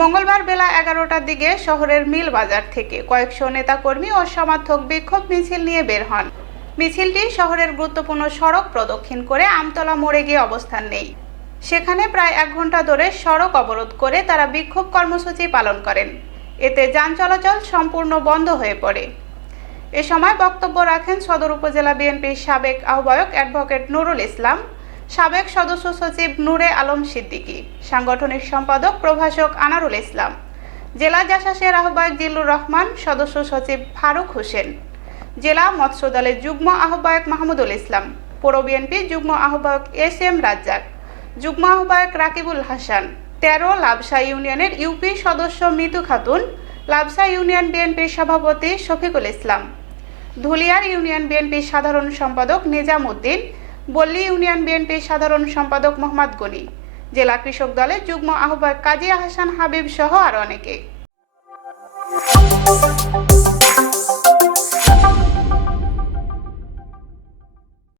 মঙ্গলবার বেলা এগারোটার দিকে শহরের মিল বাজার থেকে কয়েকশো নেতাকর্মী ও সমর্থক বিক্ষোভ মিছিল নিয়ে বের হন। মিছিলটি শহরের গুরুত্বপূর্ণ সড়ক প্রদক্ষিণ করে আমতলা মোড়ে গিয়ে অবস্থান নেই সেখানে প্রায় এক ঘণ্টা ধরে সড়ক অবরোধ করে তারা বিক্ষোভ কর্মসূচি পালন করেন। এতে যান চলাচল সম্পূর্ণ বন্ধ হয়ে পড়ে। এ সময় বক্তব্য রাখেন সদর উপজেলা বিএনপির সাবেক আহ্বায়ক অ্যাডভোকেট নুরুল ইসলাম। সাবেক সদস্য সচিব নূরে আলম সিদ্দিকী, সাংগঠনিক সম্পাদক প্রভাষক আনারুল ইসলাম, জেলা জাসাসের আহ্বায়ক জিল্লুর রহমান, সদস্য সচিব ফারুক হোসেন, জেলা মৎস্য দলের যুগ্ম আহ্বায়ক মাহমুদুল ইসলাম, পৌর বিএনপি যুগ্ম আহ্বায়ক এস এম রাজ্জাক, যুগ্ম আহ্বায়ক রাকিবুল হাসান, তেরো লাবসা ইউনিয়নের ইউপি সদস্য মিতু খাতুন, লাবসা ইউনিয়ন বিএনপির সভাপতি শফিকুল ইসলাম, ধুলিয়ার ইউনিয়ন বিএনপির সাধারণ সম্পাদক নিজাম উদ্দিন বল্লী ইউনিয়ন বিএনপির সাধারণ সম্পাদক মোহাম্মদ গনি। জেলা কৃষক দলের যুগ্ম আহ্বায়ক কাজী আহসান হাবিব সহ আরও অনেকে।